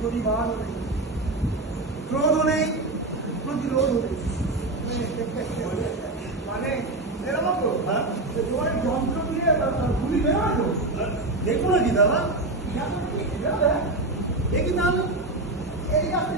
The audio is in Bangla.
প্রতিবাদও নেই, ক্রোধও নেই, প্রতিরোধও নেই। মানে এরকম তো তোমার যন্ত্র দিয়ে গুলি বেরোয় তো দেখবো নাকি দাদা? দেখি তাহলে এই রাস্তা